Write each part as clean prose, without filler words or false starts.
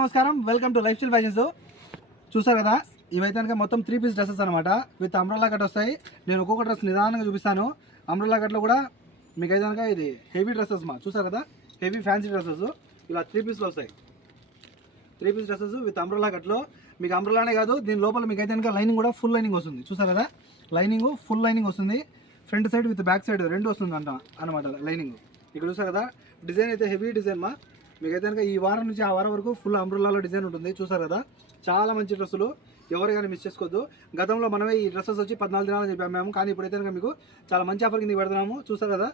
నమస్కారం, welcome to life style fashions. చూసారు కదా, ఇవైతే కనుక మొత్తం 3 పీస్ డ్రెస్సెస్ అనమాట. విత్ అంబ్రెల్లా కట్ వస్తాయి. నేను ఒక్కొక్క డ్రెస్ నిదానంగా చూపిస్తాను. అంబ్రెల్లా కట్లో కూడా మీకు అయితే కనుక ఇది హెవీ డ్రెస్సెస్ చూసారు కదా, హెవీ ఫ్యాన్సీ డ్రెస్సెస్ ఇలా 3 పీస్లో వస్తాయి. 3 పీస్ డ్రెస్సెస్ విత్ అంబ్రెల్లా కట్లో మీకు అంబ్రెల్లానే కాదు, దీని లోపల మీకు అయితే కనుక లైనింగ్ కూడా ఫుల్ లైనింగ్ వస్తుంది. చూసారు కదా, లైనింగ్ ఫుల్ లైనింగ్ వస్తుంది. Front side with back side రెండు వస్తుంది అనమాట లైనింగ్. ఇక్కడ చూసారు కదా, డిజైన్ అయితే హెవీ డిజైన్ మీకైతే కనుక ఈ వారం నుంచి ఆ వారం వరకు ఫుల్ అంబ్రెల్లాలో డిజైన్ ఉంటుంది. చూసారు కదా, చాలా మంచి డ్రెస్సులు, ఎవరు కానీ మిస్ చేసుకోవద్దు. గతంలో మనమే ఈ డ్రెస్సెస్ వచ్చి 14 దినాలు చెప్పాము మేము, కానీ ఇప్పుడైతే కనుక మీకు చాలా మంచి ఆఫర్ కింద పెడుతున్నాము. చూసారు కదా,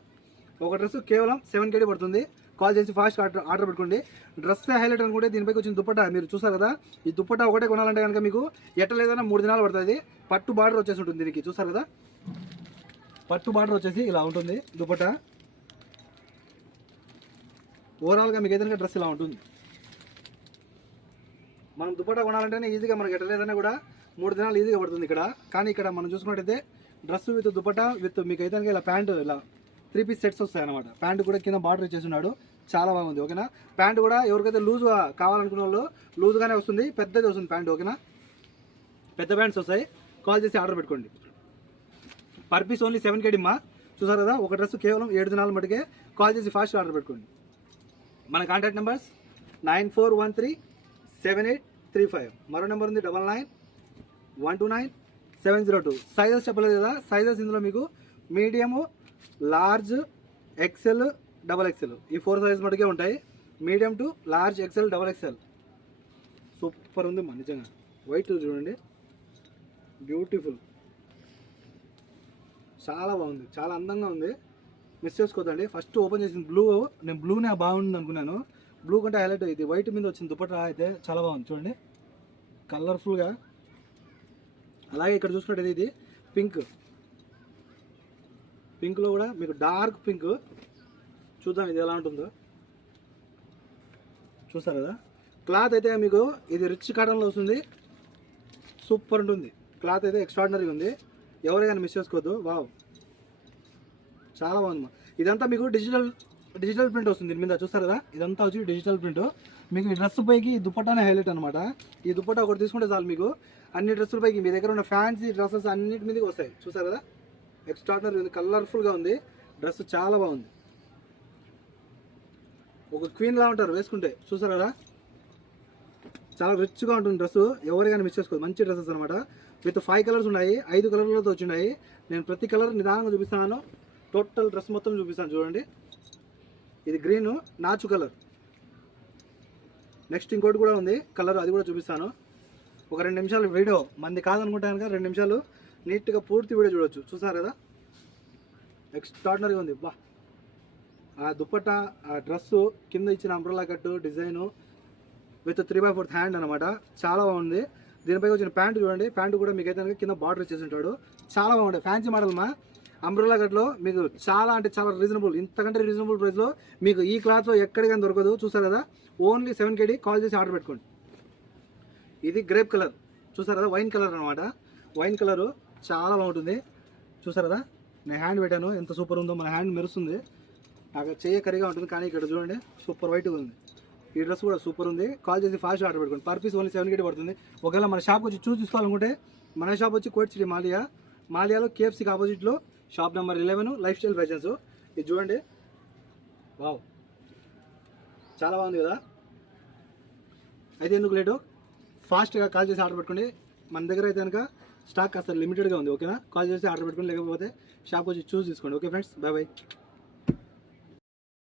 ఒక డ్రెస్ కేవలం 7 KD పడుతుంది. కాల్ చేసి ఫాస్ట్ ఆర్డర్ పెట్టుకోండి. డ్రెస్ హైలైట్ అనుకుంటే దీనిపైకి వచ్చిన దుప్పటా మీరు చూసారు కదా, ఈ దుప్పటా ఒకటే కొనాలంటే కనుక మీకు ఎట్టలేదన్నా 3 దినాలు పడుతుంది. పట్టు బార్డర్ వచ్చేసి ఉంటుంది దీనికి. చూసారు కదా, పట్టు బార్డర్ వచ్చేసి ఇలా ఉంటుంది దుప్పటా. ఓవరాల్గా మీకు ఏదైనా డ్రెస్ ఇలా ఉంటుంది. మనం దుప్పటా కొనాలంటేనే ఈజీగా మనకి ఎట్టలేదన్నా కూడా 3 దినాలు ఈజీగా పడుతుంది ఇక్కడ. కానీ ఇక్కడ మనం చూసుకున్నట్టయితే డ్రెస్ విత్ దుప్పటా విత్ మీకు అయితే ఇలా ప్యాంటు ఇలా 3 పీస్ సెట్స్ వస్తాయి అనమాట. ప్యాంటు కూడా కింద బార్డర్ ఇచ్చేసి ఉన్నాడు, చాలా బాగుంది. ఓకేనా, ప్యాంటు కూడా ఎవరికైతే లూజ్గా కావాలనుకున్న వాళ్ళు లూజ్గానే వస్తుంది, పెద్దది వస్తుంది ప్యాంటు. ఓకేనా, పెద్ద ప్యాంట్స్ వస్తాయి. కాల్ చేసి ఆర్డర్ పెట్టుకోండి. పర్ పీస్ ఓన్లీ 7 KD చూసారు కదా, ఒక డ్రెస్ కేవలం 7 దినాల మటుకే. కాల్ చేసి ఫాస్ట్ ఆర్డర్ పెట్టుకోండి. మన కాంటాక్ట్ నెంబర్స్ 94137835. మరో నెంబర్ ఉంది 99129702. సైజెస్ చెప్పలేదు కదా, సైజెస్ ఇందులో మీకు మీడియము, లార్జ్, XL, XXL ఈ 4 సైజెస్ మటుకే ఉంటాయి. Medium to large, XL, XXL. Super ఉంది నిజంగా. వైట్ చూడండి, బ్యూటిఫుల్, చాలా బాగుంది, చాలా అందంగా ఉంది. మిస్ చేసుకోవద్దండి. ఫస్ట్ ఓపెన్ చేసిన బ్లూ, నేను బ్లూనే బాగుంది అనుకున్నాను. బ్లూ కంటే హైలైట్ ఇది వైట్ మీద వచ్చిన దుపట్టా అయితే చాలా బాగుంది. చూడండి, కలర్ఫుల్గా. అలాగే ఇక్కడ చూసుకున్నట్టు ఇది పింక్, పింక్లో కూడా మీకు డార్క్ పింక్. చూద్దాం ఇది ఎలా ఉంటుందో. చూస్తారు కదా, క్లాత్ అయితే మీకు ఇది రిచ్ కాటన్లో వస్తుంది. సూపర్ ఉంటుంది క్లాత్ అయితే, ఎక్స్ట్రాడినరీగా ఉంది. ఎవరైనా మిస్ చేసుకోవద్దు. వావ్, చాలా బాగుంది. ఇదంతా మీకు డిజిటల్ ప్రింట్ వస్తుంది దీని మీద. చూస్తారు కదా, ఇదంతా వచ్చి డిజిటల్ ప్రింట్. మీకు ఈ డ్రెస్ పైకి దుపట్టానే హైలైట్ అనమాట. ఈ దుపట్టా ఒకటి తీసుకుంటే చాలు మీకు అన్ని డ్రెస్సుల పైకి మీ దగ్గర ఉన్న ఫ్యాన్సీ డ్రెస్సెస్ అన్నిటి మీదకి వస్తాయి. చూసారు కదా, ఎక్స్ట్రాడినరీ ఉంది, కలర్ఫుల్గా ఉంది డ్రెస్, చాలా బాగుంది. ఒక క్వీన్ లా ఉంటారు వేసుకుంటే. చూసారు కదా, చాలా రిచ్గా ఉంటుంది డ్రెస్. ఎవరికైనా మిస్ చేసుకోదు. మంచి డ్రెస్సెస్ అనమాట. విత్ 5 కలర్స్ ఉన్నాయి, 5 కలర్లతో వచ్చినాయి. నేను ప్రతి కలర్ నిదానంగా చూపిస్తున్నాను. టోటల్ డ్రెస్ మొత్తం చూపిస్తాను చూడండి. ఇది గ్రీన్ నాచు కలర్. నెక్స్ట్ ఇంకోటి కూడా ఉంది కలర్, అది కూడా చూపిస్తాను. ఒక 2 నిమిషాలు వీడియో మంది కాదనుకుంటా కనుక 2 నిమిషాలు నీట్గా పూర్తి వీడియో చూడొచ్చు. చూసారు కదా, ఎక్స్ట్రాడినరీగా ఉంది. బా, ఆ దుప్పట్టా, ఆ డ్రెస్సు, కింద ఇచ్చిన అంబ్రెల్లా కట్టు డిజైను విత్ 3/4 హ్యాండ్ అనమాట, చాలా బాగుంది. దీనిపై వచ్చిన ప్యాంటు చూడండి, ప్యాంటు కూడా మీకు అయితే కింద బార్డర్ ఇచ్చేసి ఉంటాడు. చాలా బాగుంది, ఫ్యాన్సీ మోడల్ అంబ్రెల్లా కట్లో మీకు చాలా అంటే చాలా రీజనబుల్, ఇంతకంటే రీజనబుల్ ప్రైస్లో మీకు ఈ క్లాత్లో ఎక్కడికైనా దొరకదు. చూసారు కదా, ఓన్లీ 7 KD. కాల్ చేసి ఆర్డర్ పెట్టుకోండి. ఇది గ్రేప్ కలర్. చూసారు కదా, వైన్ కలర్ అనమాట. వైన్ కలరు చాలా బాగుంటుంది. చూసారు కదా, నేను హ్యాండ్ పెట్టాను, ఎంత సూపర్ ఉందో. మన హ్యాండ్ మెరుస్తుంది, అక్కడ చేయ కరిగా ఉంటుంది. కానీ ఇక్కడ చూడండి, సూపర్ వైట్గా ఉంది. ఈ డ్రెస్ కూడా సూపర్ ఉంది. కాల్ చేసి ఫాస్ట్ ఆర్డర్ పెట్టుకోండి. పర్ పీస్ ఓన్లీ 7 KD పడుతుంది. ఒకవేళ మన షాప్కి వచ్చి చూసి తీసుకోవాలనుకుంటే మన షాప్ వచ్చి కోట్ సిటీ మాలియాలో KFCకి ఆపోజిట్లో shop number 11 life style fashions. ఇది చూడండి, వావ్, చాలా బాగుంది కదా. అయితే ఎందుకు లేటు, ఫాస్ట్గా కాల్ చేసి ఆర్డర్ పెట్టుకోండి. మన దగ్గర అయితే కనుక స్టాక్ కాస్త లిమిటెడ్గా ఉంది. ఓకేనా, కాల్ చేసి ఆర్డర్ పెట్టుకోండి, లేకపోతే షాప్ వచ్చి చూసి తీసుకోండి. Okay friends, bye bye.